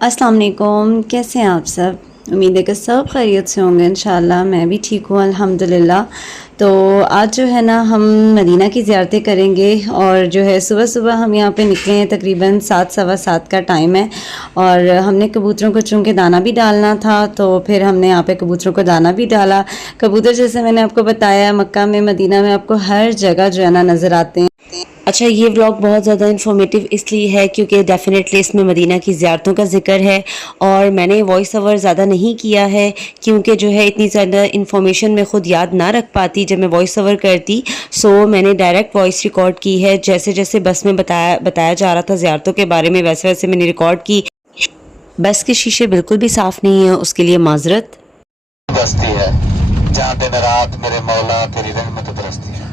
अस्सलाम वालेकुम, कैसे हैं आप सब। उम्मीद है कि सब खैरियत से होंगे इंशाल्लाह। मैं भी ठीक हूँ अल्हम्दुलिल्लाह। तो आज जो है ना हम मदीना की ज़ियारतें करेंगे और जो है सुबह सुबह हम यहाँ पे निकले हैं, तकरीबन 7 सवा 7 का टाइम है और हमने कबूतरों को चूँकि दाना भी डालना था तो फिर हमने यहाँ पे कबूतरों को दाना भी डाला। कबूतर जैसे मैंने आपको बताया मक्का में मदीना में आपको हर जगह जो है ना नज़र आते हैं। अच्छा, ये व्लॉग बहुत ज़्यादा इन्फॉर्मेटिव इसलिए है क्योंकि डेफिनेटली इसमें मदीना की ज़ियारतों का ज़िक्र है और मैंने वॉइस ओवर ज़्यादा नहीं किया है क्योंकि जो है इतनी ज़्यादा इन्फॉर्मेशन मैं ख़ुद याद ना रख पाती जब मैं वॉइस ओवर करती। सो मैंने डायरेक्ट वॉइस रिकॉर्ड की है, जैसे जैसे बस में बताया जा रहा था ज़ियारतों के बारे में वैसे वैसे मैंने रिकॉर्ड की। बस के शीशे बिल्कुल भी साफ़ नहीं है, उसके लिए माजरत। बस्ती है जहाँ दिन रात मेरे मौला तेरी रहमत बरसती है।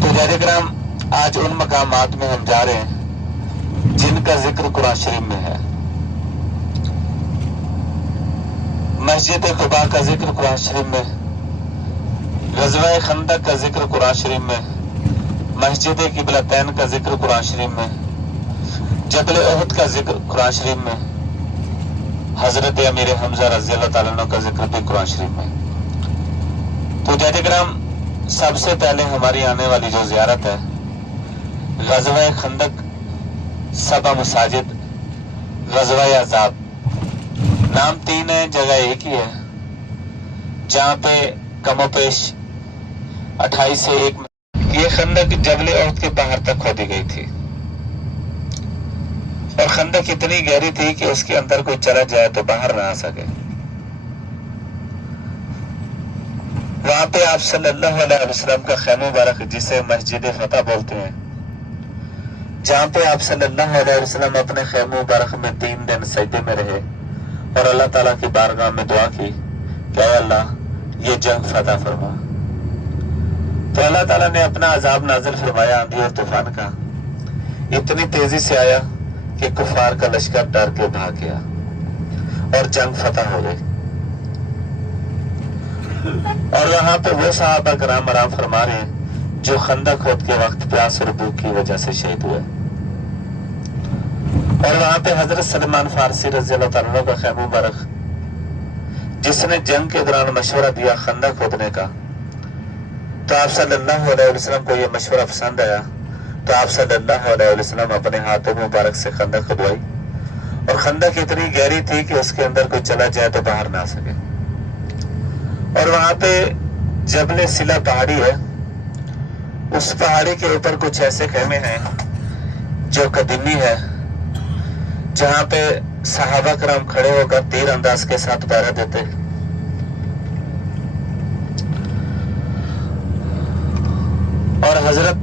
तो जैसे आज उन मकामात में हम जा रहे हैं जिनका जिक्र कुरान शरीफ में है। मस्जिद खुदा का जिक्र कुरान शरीफ में, ग़ज़वा खंदक का जिक्र कुरान शरीफ में, मस्जिद किबलतैन का जिक्र कुरान शरीफ में, जबल उहद का जिक्र कुरान शरीफ में, हजरत अमीर हमजा रज़ी अल्लाह ताला अन्हु का जिक्र भी कुरान शरीफ में। तो जैसे सबसे पहले हमारी आने वाली जो ज़ियारत है ग़ज़वा खंदक, सबा मसाजिद, ग़ज़वा अज़ाब, नाम तीन है, जगह एक ही है, जहाँ पे कमोपेश 28 से 1 ये खंदक जबल उहद के पहाड़ तक खोदी गई थी और खंदक इतनी गहरी थी कि उसके अंदर कोई चला जाए तो बाहर ना आ सके। वहां पे आप सल्लल्लाहु अलैहि वसल्लम का खैमा मुबारक, जिसे मस्जिद फतह बोलते हैं, जहाँ पे आप सल्लल्लाहु अलैहि वसल्लम अपने खैमा मुबारक में 3 दिन सजदे में रहे और अल्लाह ताला की बारगाह में दुआ की कि अल्लाह ये जंग फतह फरमा। तो अल्लाह ताला ने अपना अजाब नाजिल फरमाया, आंधी और तूफान का इतनी तेजी से आया कि कुफार का लश्कर डर के भाग गया और जंग फतह हो गई। और वहां पे वो सहाबा कराम आराम फरमा रहे हैं जो खंदक खोद के वक्त प्यास और भूख की वजह से शहीद हुए। और वहां पे हजरत सलमान फारसी रज़ी अल्लाह ताला अन्हु का खैमा मुबारक, जिसने जंग के दौरान मशवरा दिया खंदक खोदने का, तो आप सल्लल्लाहु अलैहि वसल्लम को यह मशवरा पसंद आया तो आप सल्लल्लाहु अलैहि वसल्लम अपने हाथों मुबारक से खंदक खुदवाई और खंदक इतनी गहरी थी कि उसके अंदर कोई चला जाए तो बाहर ना आ सके। और वहां पे जबल सिला पहाड़ी है, उस पहाड़ी के ऊपर कुछ ऐसे खेमे हैं जो कदीमी है, जहां पे सहाबा करम खड़े होकर तीर अंदाज के साथ पहरा देते। और हजरत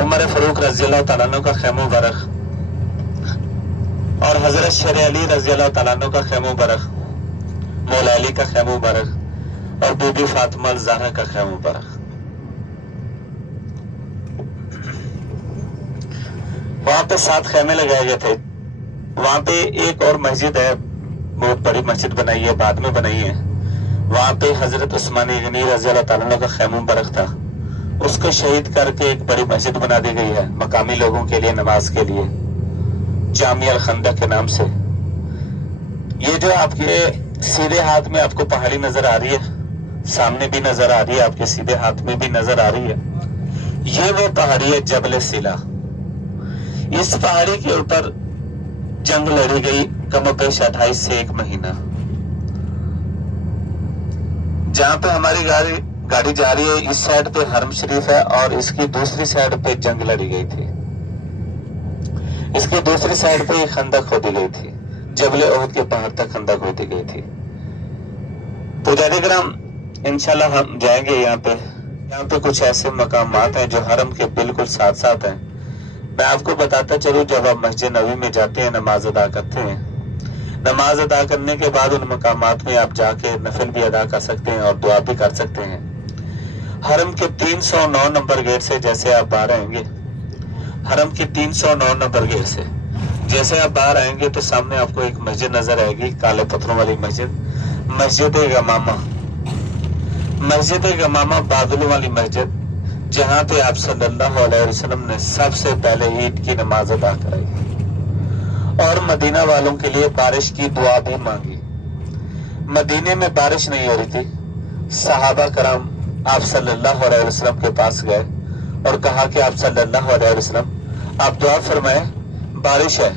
उमर फारूक रज़ी अल्लाह ताला अन्हु का खैमा मुबारक और हजरत शेर अली रज़ी अल्लाह ताला अन्हु का खैमा मुबारक, मौला अली का खैमा मुबारक और बीबी फातिमा ज़हरा का खैमा मुबारक। वहां पे 7 खैमे लगाए गए थे। वहां पे एक और मस्जिद है, बहुत बड़ी मस्जिद बनाई है, बाद में बनाई है। वहां पे हजरत उस्मान गनी रज़ी अल्लाह ताला अन्हु का खैमा मुबारक था, उसको शहीद करके एक बड़ी मस्जिद बना दी गई है मकामी लोगों के लिए नमाज के लिए, जामिया अल खंदक के नाम से। ये जो आपके सीधे हाथ में आपको पहाड़ी नजर आ रही है, सामने भी नजर आ रही है, आपके सीधे हाथ में भी नजर आ रही है, ये वो पहाड़ी है जबल सिला। इस पहाड़ी के ऊपर जंग लड़ी गई कमोपेश 28 से 1 महीना। जहां पे हमारी गाड़ी जा रही है, इस साइड पे हरम शरीफ है और इसकी दूसरी साइड पे जंग लड़ी गई थी। इसकी दूसरी साइड पे खंदक खोदी गई थी, जबल उहद के पहाड़ तक खंदक खोदी गई थी। तो जैसे इंशाल्लाह हम जाएंगे यहाँ पे कुछ ऐसे मकामात हैं जो हरम के बिल्कुल साथ साथ हैं। मैं आपको बताता चलूं, जब आप मस्जिद नबी में जाते हैं, नमाज अदा करते हैं, नमाज अदा करने के बाद उन मकामात में आप जाके नफल भी अदा कर सकते हैं और दुआ भी कर सकते हैं। हरम के 309 नंबर गेट से जैसे आप बाहर आएंगे, हरम के 309 नंबर गेट से जैसे आप बाहर आएंगे तो सामने आपको एक मस्जिद नजर आएगी, काले पत्थरों वाली मस्जिद, मस्जिद गमामा। मस्जिद गमामा बादलों वाली मस्जिद, जहाँ पे आप सल्लल्लाहु अलैहि वसल्लम ने सबसे पहले ईद की नमाज अदा कराई। और مدینہ والوں کے لیے بارش کی دعا بھی مانگی۔ مدینے میں بارش نہیں ہو رہی تھی، صحابہ کرام آپ صلی اللہ علیہ وسلم کے پاس گئے اور کہا کہ آپ صلی اللہ علیہ وسلم آپ دعا فرمائیں، بارش ہے۔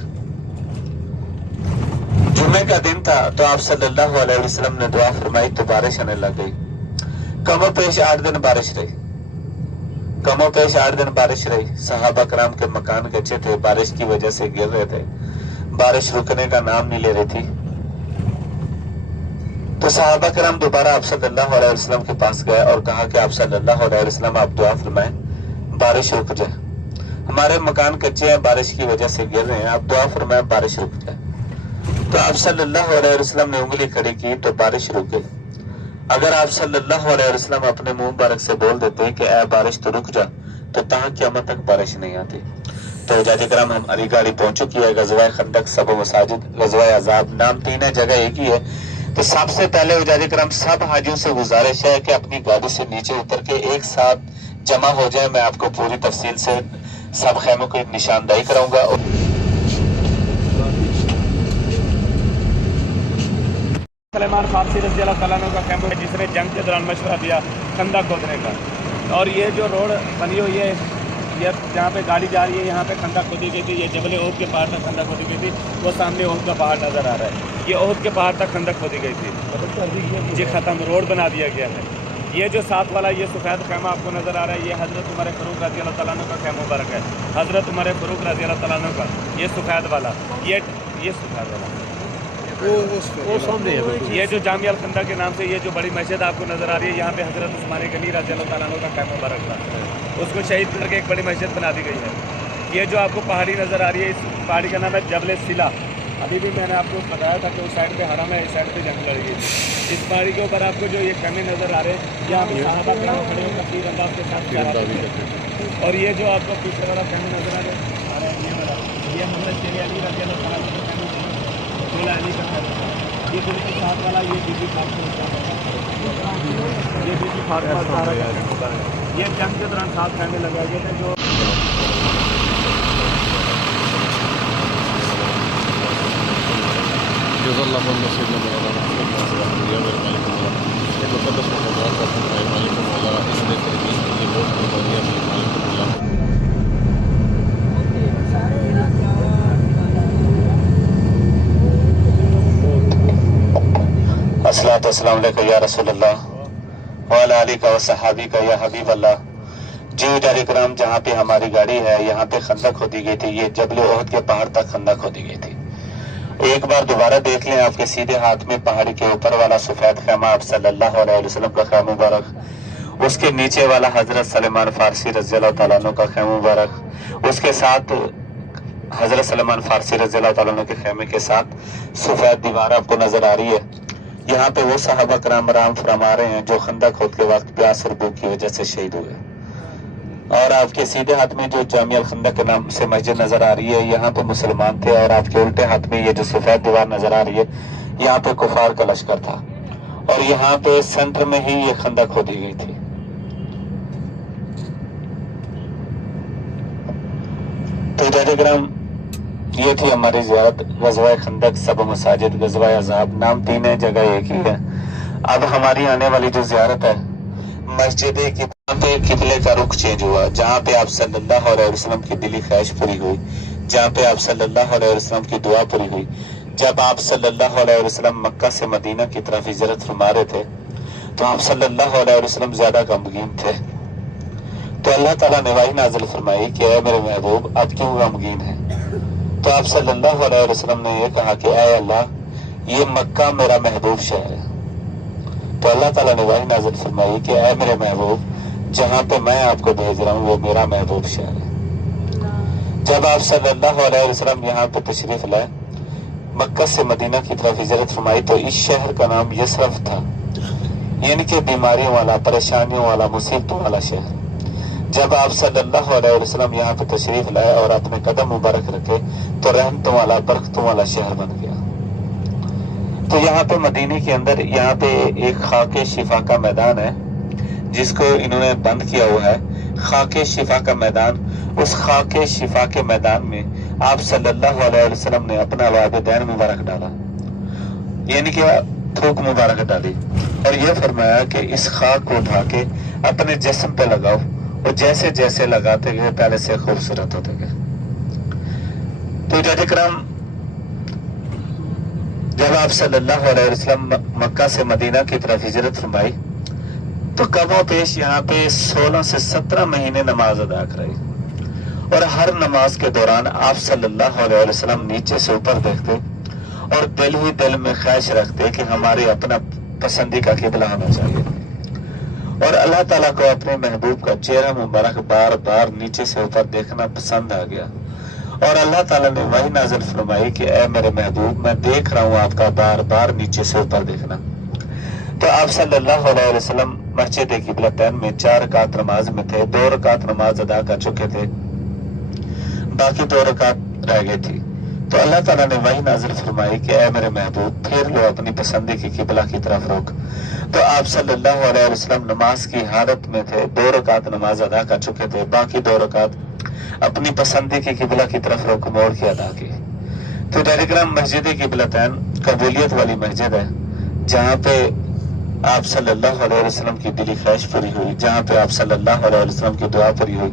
جمعے کا دن تھا تو آپ صلی اللہ علیہ وسلم نے دعا فرمائی تو بارش آنے لگ گئی۔ کم و پیش 8 دن بارش رہی، کم و پیش 8 دن بارش رہی۔ صحابہ کرام کے مکان کچے تھے، بارش کی وجہ سے گر رہے تھے، بارش رکنے کا نام نہیں لے رہی تھی۔ تو صحابہ کرام دوبارہ آپ صلی اللہ علیہ وسلم کے پاس گئے اور کہا کہ آپ صلی اللہ علیہ وسلم آپ دعا فرمائیں، بارش رک جائے، ہمارے مکان کچے ہیں، بارش کی وجہ سے گر رہے ہیں، آپ دعا فرمائیں بارش رک جائے۔ تو آپ صلی اللہ علیہ وسلم نے انگلی کھڑی کی تو بارش رک گئی۔ اگر آپ صلی اللہ علیہ وسلم اپنے منہ مبارک سے بول دیتے کہ اے بارش تو رک جا، تو تاں قیامت تک بارش نہیں آتی۔ تو حجاج کرام ہماری گاڑی پہنچ چکی ہے، غزوہ خندق، سب مساجد، غزوہ عذاب، نام تین ہے، جگہ ایک ہی ہے۔ تو سب سے پہلے حجاج کرام سب حاجیوں سے گزارش ہے کہ اپنی گاڑی سے نیچے اتر کے ایک ساتھ جمع ہو جائے۔ میں آپ کو پوری تفصیل سے سب خیموں کی نشاندہی کراؤں گا۔ سلیمان فارسی رضی اللہ تعالیٰ عنہ کا خیمہ ہے جس نے جنگ کے دوران مشورہ دیا خندق کھودنے کا۔ اور یہ جو روڈ بنی ہوئی ہے، یہ جہاں پہ گاڑی جا رہی ہے یہاں پہ خندق کھودی گئی تھی، یہ جبل احد کے پہاڑ تک خندق کھودی گئی تھی، وہ سامنے احد کا پہاڑ نظر آ رہا ہے، یہ احد کے پہاڑ تک خندق کھودی گئی تھی، یہ ختم روڈ بنا دیا گیا ہے۔ یہ جو ساتھ والا یہ سفید خیمہ آپ کو نظر آ رہا ہے، یہ حضرت عمر فاروق رضی اللہ تعالیٰ عنہ کا خیمہ مبارک ہے، حضرت عمر فاروق رضی اللہ تعالیٰ عنہ کا، یہ سفید والا، یہ سفید والا، یہ جو جامعہ الخندق کے نام سے یہ جو بڑی مسجد آپ کو نظر آ رہی ہے، یہاں پہ حضرت عثمان غنی رضی اللہ تعالیٰ عنہ کا خیمہ مبارک تھا، اس کو شہید کر کے ایک بڑی مسجد بنا دی گئی ہے۔ یہ جو آپ کو پہاڑی نظر آ رہی ہے، اس پہاڑی کا نام ہے جبل سلا۔ ابھی بھی میں نے آپ کو بتایا تھا کہ اس سائڈ پہ حرم ہے، اس سائڈ پہ جنگ لڑ گئی۔ اس پہاڑی کے اوپر آپ کو جو یہ خیمے نظر آ رہے ہیں، یہاں پہ صحابہ کرام کھڑے ہو کر تیر انداز کے ساتھ، اور یہ جو آپ کو پیچھے والا خیمہ نظر آ رہا ہے، یہ حضرت شیر علی رضی اللہ تعالیٰ عنہ کا خیمہ، مولا علی کا خیمہ، یہ دل کے ساتھ والا یہ بی بی فاطمہ، یہ بی بی فاطمہ، یہ جنگ کے دوران 7 خیمے لگائے گئے تھے جو السلام علیکم یا رسول اللہ وعلی آلہ و صحابہ کا یا حبیب اللہ۔ جی حجاج کرام، جہاں پہ ہماری گاڑی ہے یہاں پہ خندق کھودی گئی تھی، یہ جبل احد کے پہاڑ تک خندق کھودی گئی تھی۔ ایک بار دوبارہ دیکھ لیں، آپ کے سیدھے ہاتھ میں پہاڑی کے اوپر والا سفید خیمہ آپ صلی اللہ علیہ وسلم کا خیمہ مبارک، اس کے نیچے والا حضرت سلیمان فارسی رضی اللہ تعالیٰ عنہ کا خیمہ مبارک، اس کے ساتھ حضرت سلیمان فارسی رضی اللہ تعالیٰ عنہ کے خیمے کے ساتھ سفید دیوار آپ کو نظر آ رہی ہے۔ یہاں پہ وہ صحابہ کرام آرام فرما رہے ہیں جو خندق کھود کے وقت پیاس اور بھوک کی وجہ سے شہید ہوئے۔ اور آپ کے سیدھے ہاتھ میں جو جامعہ الخندق کے نام سے مسجد نظر آ رہی ہے، یہاں پہ مسلمان تھے، اور آپ کے الٹے ہاتھ میں یہ جو سفید دیوار نظر آ رہی ہے، یہاں پہ کفار کا لشکر تھا، اور یہاں پہ سینٹر میں ہی یہ خندق کھودی گئی تھی۔ تو حجاج کرام، یہ تھی ہماری زیارت غزوہ خندق، سب مساجد، غزوہ عذاب، نام تین ہے، جگہ ایک ہی ہے۔ اب ہماری آنے والی جو زیارت ہے مسجد قبلے کا رخ چینج ہوا، جہاں پہ آپ صلی اللہ علیہ وسلم کی دلی خواہش پوری ہوئی، جہاں پہ آپ صلی اللہ علیہ وسلم کی دعا پوری ہوئی۔ جب آپ صلی اللہ علیہ وسلم مکہ سے مدینہ کی طرف ہجرت فرما رہے تھے تو آپ صلی اللہ علیہ وسلم زیادہ غمگین تھے، تو اللہ تعالیٰ نے وحی نازل فرمائی کہ اے میرے محبوب اب کیوں غمگین ہیں؟ تو آپ صلی اللہ علیہ وسلم نے یہ کہا کہ اے اللہ، یہ مکہ میرا محبوب شہر ہے۔ تو اللہ تعالیٰ نے وحی نازل فرمائی کہ اے میرے محبوب، جہاں پہ میں آپ کو بھیج رہا ہوں وہ میرا محبوب شہر ہے۔ جب آپ صلی اللہ علیہ وسلم یہاں پہ تشریف لائے، مکہ سے مدینہ کی طرف ہجرت فرمائی، تو اس شہر کا نام یثرب تھا، یعنی کہ بیماریوں والا، پریشانیوں والا، مصیبتوں والا شہر۔ جب آپ صلی اللہ علیہ وسلم یہاں پہ تشریف لائے اور اپنے قدم مبارک رکھے تو رحمتوں والا، برکتوں والا شہر بن گیا۔ تو یہاں پہ مدینے کے اندر یہاں پہ ایک خاک شفا کا میدان ہے جس کو انہوں نے بند کیا ہوا ہے، خاک شفا کا میدان۔ اس خاک شفا کے میدان میں आप सल्लल्लाहु अलैहि वसल्लम ने अपना वालिदैन मुबारक डाला, यानी कि थूक मुबारक डाली, और ये फरमाया कि इस खाक को उठा के अपने जिस्म पे लगाओ, और जैसे जैसे लगाते गए पहले से खूबसूरत होते गए। तो जज करम, जब आप सल्लल्लाहु अलैहि वसल्लम मक्का से मदीना की तरफ हिजरत फरमाई तो कमो पेश यहाँ पे 16 से 17 महीने नमाज अदा कराई, और हर नमाज के दौरान आप सल्लल्लाहु अलैहि वसल्लम नीचे से ऊपर देखते और दिल ही दिल में ख्वाहिश रखते कि हमारे अपना पसंदीदा किबला होना चाहिए, और अल्लाह ताला को अपने महबूब का चेहरा मुबारक बार बार नीचे से ऊपर देखना पसंद आ गया, और अल्लाह ताला ने वही नाज़िल फरमाई कि ऐ मेरे महबूब, मैं देख रहा हूँ आपका बार बार नीचे से ऊपर देखना। तो आप सल्लल्लाहु अलैहि वसल्लम मस्जिद किबलतैन में 4 रकात नमाज में थे, 2 रकात नमाज अदा कर चुके थे, बाकी 2 रकात रह गई थी। तो अल्लाह ताला ने वही नाज़िल फरमाई कि ऐ मेरे महबूब, फिर लो अपनी पसंदी की किबला की तरफ रोक। तो आप सल्लल्लाहु अलैहि वसल्लम नमाज की हालत में थे, 2 रकात नमाज अदा कर चुके थे, बाकी 2 रकात अपनी पसंदी की किबला की तरफ रोक मोड़ के अदा की। तो डायरेक्टम मस्जिद किबलतैन कबूलियत वाली मस्जिद है, जहाँ पे आप सल्लल्लाहु अलैहि वसल्लम की दिली ख्वाहिश पूरी हुई, जहाँ पे आप सल्लल्लाहु अलैहि वसल्लम की दुआ पूरी हुई।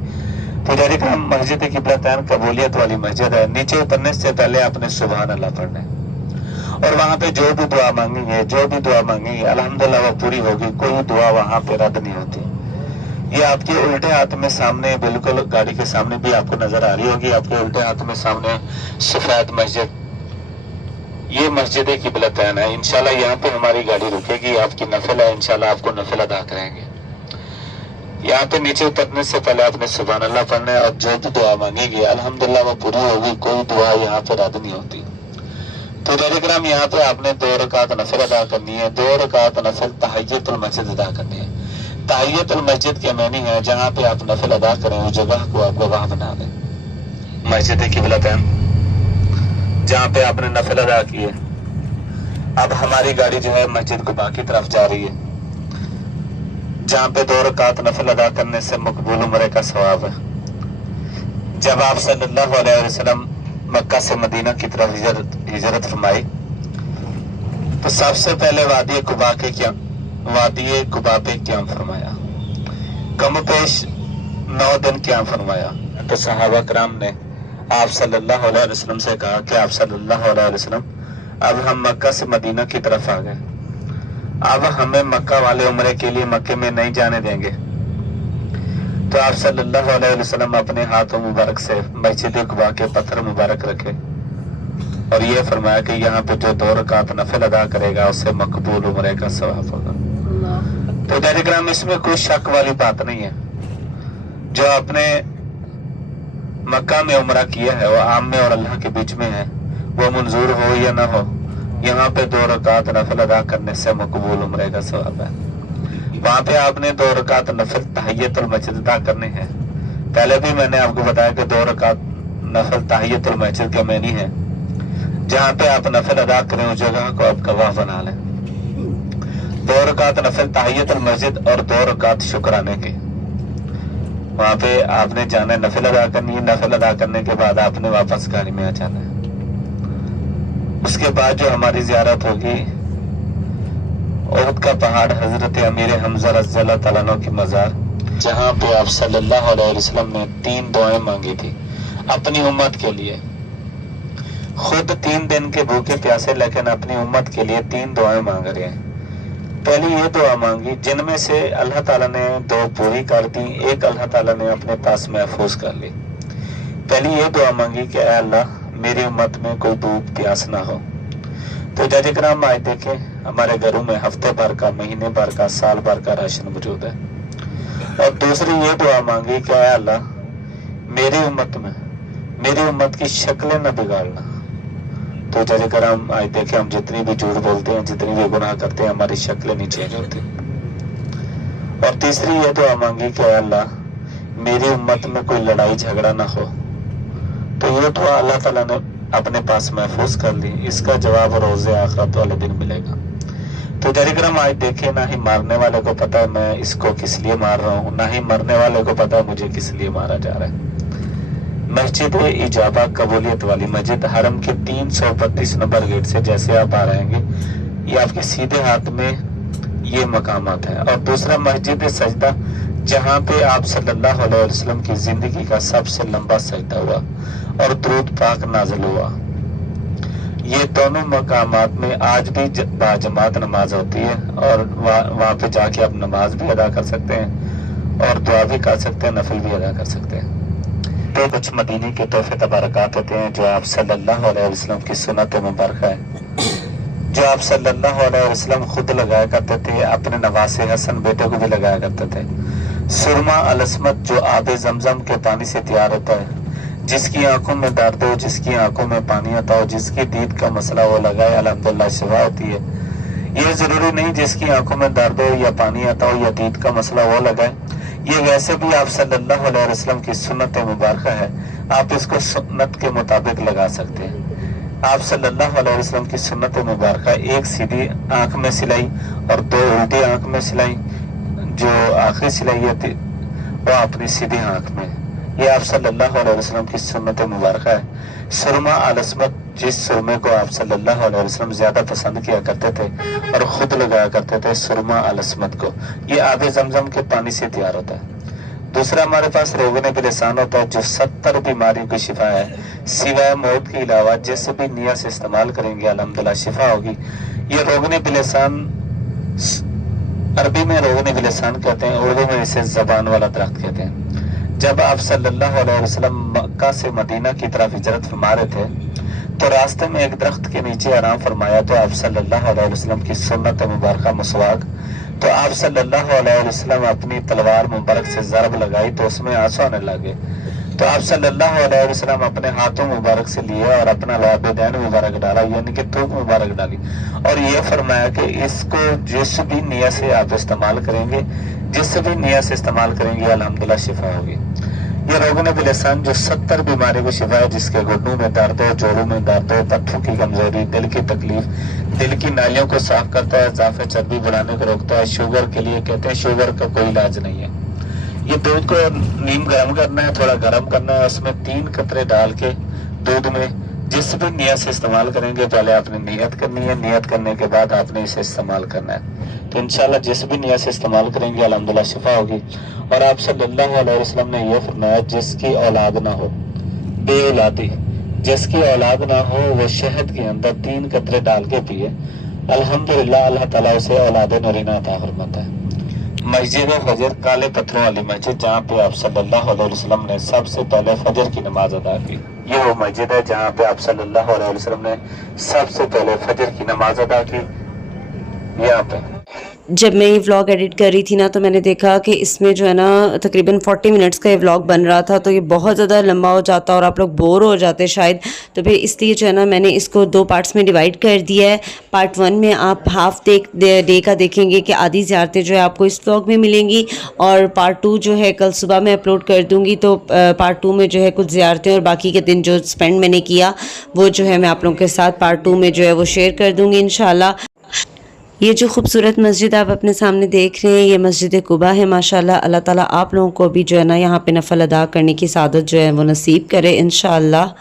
तो डायरेक्टम मस्जिद किबलतैन कबूलियत वाली मस्जिद है, नीचे उतरने से पहले आपने सुभान अल्लाह पढ़ना है, और वहाँ पे जो भी दुआ मांगेंगे, जो भी दुआ मांगेंगे अल्हम्दुलिल्लाह वो पूरी होगी, कोई दुआ वहाँ पे रद्द नहीं होती। ये आपके उल्टे हाथ में सामने, बिल्कुल गाड़ी के सामने भी आपको नजर आ रही होगी, आपके उल्टे हाथ में सामने सफेद मस्जिद, ये मस्जिद किबलतैन है। इंशाल्लाह यहाँ पे हमारी गाड़ी रुकेगी, आपकी नफिल है, इंशाल्लाह आपको नफिल अदा करेंगे। यहाँ पे नीचे उतरने से पहले आपने सुभान अल्लाह पढ़ना है, और जो भी दुआ मांगेगी अल्हम्दुलिल्लाह वो पूरी होगी, कोई दुआ यहाँ पे रद्द नहीं होती। तो डायरेक्टम यहाँ पे आपने 2 रकात नफिल अदा करनी है, 2 रकात नफिल तहियतुल मस्जिद अदा करनी है। तहियतुल मस्जिद के मानी है जहाँ पे आप नफिल अदा करें उस जगह को आप गवाह बना लें। मस्जिद किबलतैन जहाँ पे आपने नफिल अदा की है, अब हमारी गाड़ी जो है मस्जिद कुबा की तरफ जा रही है, जहाँ पे 2 रकात नफिल अदा करने से मकबूल उम्रे का सवाब है। जब आप सल्लल्लाहु अलैहि वसल्लम मक्का से मदीना की तरफ हिजरत फरमाई तो सबसे पहले वादी कुबा पे क्या फरमाया, कम पेश 9 दिन क्या फरमाया। तो सहाबा कराम ने आप सल्लल्लाहु अलैहि वसल्लम से कहा कि आप सल्लल्लाहु अलैहि वसल्लम, अब हम मक्का से मदीना की तरफ आ गए, अब हमें मक्का वाले उम्रे के लिए मक्के में नहीं जाने देंगे। तो आप सल्लल्लाहु अलैहि वसल्लम अपने हाथों मुबारक से मस्जिद कुबा के पत्थर मुबारक रखे, और ये फरमाया कि यहाँ पे जो 2 रकात नफिल अदा करेगा उससे मकबूल उम्रे का सवाब होगा। तो डायरेक्टम इसमें कोई शक वाली बात नहीं है, जो आपने मक्का में उम्रा किया है वो आम में और अल्लाह के बीच में है, वो मंजूर हो या ना हो, यहाँ पे 2 रकात नफिल अदा करने से मकबूल उम्रे का सवाब है। वहाँ पे आपने 2 रकात नफिल तहियतुल मस्जिद अदा करने हैं। पहले भी मैंने आपको बताया कि 2 रकात नफिल तहियतुल मस्जिद के मानी है, जहाँ पे आप नफिल अदा करें उस जगह को आप गवाह बना लें। 2 रकात नफिल तहियतुल मस्जिद और 2 रकात शुक्राने के, वहाँ पे आपने जाना है, नफिल अदा करनी है, नफिल अदा करने के बाद आपने वापस गाड़ी में आ जाना है। उसके बाद जो हमारी ज़ियारत होगी उहद का पहाड़, हजरत अमीर हमजा रज़ियल्लाहु ताला अन्हु की मज़ार, जहाँ पे आप सल्लल्लाहु अलैहि वसल्लम ने 3 दुआएं मांगी थी अपनी उम्मत के लिए। खुद 3 दिन के भूखे प्यासे, लेकिन अपनी उम्मत के लिए 3 दुआएं मांग रहे हैं। पहली ये दुआ मांगी जिनमें से अल्लाह ताला ने 2 पूरी कर दी, एक अल्लाह ताला ने अपने पास महफूज कर ली। पहली ये दुआ मांगी कि ऐ अल्लाह मेरी उम्मत में कोई भूख प्यास ना हो। तो जज कराम आज देखें हमारे घरों में हफ्ते भर का, महीने भर का, साल भर का राशन मौजूद है। और दूसरी ये दुआ मांगी कि ऐ अल्लाह मेरी उम्मत की शक्लें न बिगाड़ना। तो जज कराम आज देखें हम जितनी भी झूठ बोलते हैं, जितनी भी गुनाह करते हैं, हमारी शक्लें नहीं चेंज होती। और तीसरी ये दुआ मांगी कि ऐ अल्लाह मेरी उम्मत में कोई लड़ाई झगड़ा ना हो। तो ये दुआ अल्लाह ताला ने अपने पास महफूज कर ली। इसका जवाब रोज़े आखिरत वाले दिन मिलेगा। तो जरिक्रम आज देखे, ना ही मारने वाले को पता है मैं इसको किस लिए मार रहा हूँ, ना ही मरने वाले को पता है मुझे किस लिए मारा जा रहा है। मस्जिद इजाबा कबूलियत वाली मस्जिद हरम के 332 नंबर गेट से जैसे आप आ रहेंगे, ये आपके सीधे हाथ में ये मकामात है। और दूसरा मस्जिद सजदा, जहाँ पे आप सल्लल्लाहु अलैहि वसल्लम की जिंदगी का सबसे लंबा सजदा हुआ और दुरूद पाक नाजिल हुआ। ये दोनों मकामात में आज भी बाजमात नमाज होती है और वहाँ पे जाके आप नमाज भी अदा कर सकते हैं और दुआ भी कर सकते हैं, नफल भी अदा कर सकते हैं। तो कुछ मदीने के तोहफे तबारकात होते हैं जो आप सल्लल्लाहु अलैहि वसल्लम की सुन्नत मुबारक है, जो आप सल्लल्लाहु अलैहि वसल्लम खुद लगाया करते थे, अपने नवासे हसन बेटे को भी लगाया करते थे। सुरमा अलस्मत, जो आब जमजम के पानी से तैयार होता है, जिसकी आंखों में दर्द हो, जिसकी आंखों में पानी आता हो, जिसकी दीद का मसला हो लगाए, अल्हम्दुलिल्लाह शिफा होती है। ये जरूरी नहीं जिसकी आंखों में दर्द हो या पानी आता हो या दीद का मसला वो लगाए, ये वैसे भी आप सल्लल्लाहु अलैहि वसल्लम की सुन्नत मुबारक है, आप इसको सुन्नत के मुताबिक लगा सकते हैं। आप सल्लल्लाहु अलैहि वसल्लम की सुन्नत मुबारक, एक सीधी आंख में सिलाई और दो उल्टी आंख में सिलाई, जो आखिरी सिलाई है वो अपनी सीधी आंख में, ये आप सल्लल्लाहु अलैहि वसल्लम की सुन्नत मुबारक है। सुरमा अलस्मत, जिस सुरमे को आप सल्लल्लाहु अलैहि वसल्लम ज्यादा पसंद किया करते थे और खुद लगाया करते थे, सुरमा अलस्मत को, ये आबे जमजम के पानी से तैयार होता है। दूसरा हमारे पास रोगने बिलिसान होता है, जो 70 बीमारियों की शिफा है, सिवाय मौत के अलावा जिस भी नियत से इस्तेमाल करेंगे अल्हम्दुलिल्लाह शिफा होगी। ये रोगने बिलिसान अरबी में रोगने बिलिसान कहते हैं, उर्दू में इसे जबान वाला दरख्त कहते हैं। जब आप सल्लल्लाहु अलैहि वसल्लम मक्का से मदीना की तरफ हिजरत फरमा रहे थे तो रास्ते में एक दरख्त के नीचे आराम फरमाया, तो आप सल्लल्लाहु अलैहि वसल्लम की सुन्नत मुबारक मसवाक, तो आप सल्लल्लाहु अलैहि वसल्लम अपनी तलवार मुबारक से ज़रब लगाई तो उसमें आंसू आने लगे, तो आप सल्लल्लाहु अलैहि वसल्लम अपने हाथों मुबारक से लिए और अपना लाबेदैन मुबारक डाला, यानी कि थूक मुबारक डाली और ये फरमाया कि इसको जिस भी नियत से आप इस्तेमाल करेंगे, जिस भी नियत से इस्तेमाल करेंगे अल्हम्दुलिल्लाह शिफा होगी। ये रोगन बिलिसान जो 70 बीमारी को शिफा है, जिसके घुटनों में दर्द हो, जोड़ों में दर्द हो, पट्टों की कमजोरी, दिल की तकलीफ, दिल की नालियों को साफ करता है, इजाफे चर्बी बढ़ाने को रोकता है। शुगर के लिए कहते हैं शुगर का कोई इलाज नहीं है। ये दूध को नीम गर्म करना है, थोड़ा गर्म करना है, उसमें 3 कतरे डाल के दूध में जिस भी नियत से इस्तेमाल करेंगे, पहले आपने नियत करनी है, नियत करने के बाद आपने इसे इस्तेमाल करना है। तो इंशाल्लाह जिस भी नियत से इस्तेमाल करेंगे अल्हम्दुलिल्लाह शिफा होगी। और आप सल्लल्लाहु अलैहि वसल्लम ने यह फरमाया, जिसकी औलाद ना हो, बे औलादी, जिसकी औलाद ना हो, वो शहद के अंदर 3 कतरे डाल के पिए, अल्हम्दुलिल्लाह अल्लाह ताला उसे औलाद नूरीना अता फरमाता है। मस्जिद फजर, काले पत्थरों वाली मस्जिद, जहाँ पे आप सल्लल्लाहु अलैहि वसल्लम ने सबसे पहले फजर की नमाज अदा की, ये वो मस्जिद है जहाँ पे आप सल्लल्लाहु अलैहि वसल्लम ने सबसे पहले फजर की नमाज अदा की। यहाँ पे जब मैं ये व्लॉग एडिट कर रही थी ना, तो मैंने देखा कि इसमें जो है ना तकरीबन 40 मिनट्स का ये व्लॉग बन रहा था, तो ये बहुत ज़्यादा लंबा हो जाता और आप लोग बोर हो जाते शायद, तो फिर इसलिए जो है ना मैंने इसको 2 पार्ट्स में डिवाइड कर दिया है। पार्ट 1 में आप हाफ डे का देखेंगे कि आधी ज़ियारतें जो है आपको इस व्लॉग में मिलेंगी, और पार्ट 2 जो है कल सुबह मैं अपलोड कर दूँगी। तो पार्ट 2 में जो है कुछ ज़ियारतें और बाकी के दिन जो स्पेंड मैंने किया वो जो है मैं आप लोगों के साथ पार्ट 2 में जो है वो शेयर कर दूँगी इंशाल्लाह। ये जो खूबसूरत मस्जिद आप अपने सामने देख रहे हैं, ये मस्जिद कुबा है। माशाल्लाह अल्लाह ताला आप लोगों को भी जो है ना यहाँ पे नफल अदा करने की सादत जो है वो नसीब करे इंशाल्लाह।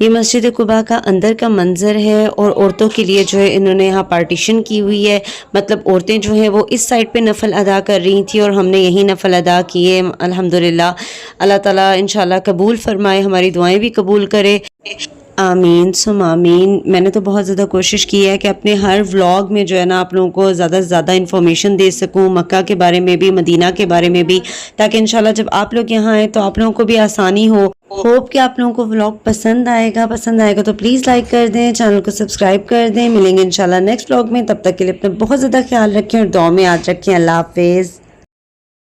ये मस्जिद कुबा का अंदर का मंज़र है और औरतों के लिए जो है इन्होंने यहाँ पार्टीशन की हुई है, मतलब औरतें जो हैं वो इस साइड पे नफल अदा कर रही थी और हमने यही नफल अदा किए। अल्हम्दुलिल्लाह अल्लाह ताला इंशाल्लाह कबूल फरमाए, हमारी दुआएं भी कबूल करे, आमीन सुम आमीन। मैंने तो बहुत ज़्यादा कोशिश की है कि अपने हर व्लॉग में जो है ना आप लोगों को ज़्यादा से ज़्यादा इन्फॉर्मेशन दे सकूं, मक्का के बारे में भी, मदीना के बारे में भी, ताकि इंशाल्लाह जब आप लोग यहाँ आए तो आप लोगों को भी आसानी हो। होप कि आप लोगों को व्लॉग पसंद आएगा तो प्लीज़ लाइक कर दें, चैनल को सब्सक्राइब कर दें। मिलेंगे इंशाल्लाह नेक्स्ट व्लॉग में, तब तक के लिए अपना बहुत ज़्यादा ख्याल रखें और दुआ में याद रखें। अल्लाह हाफिज़।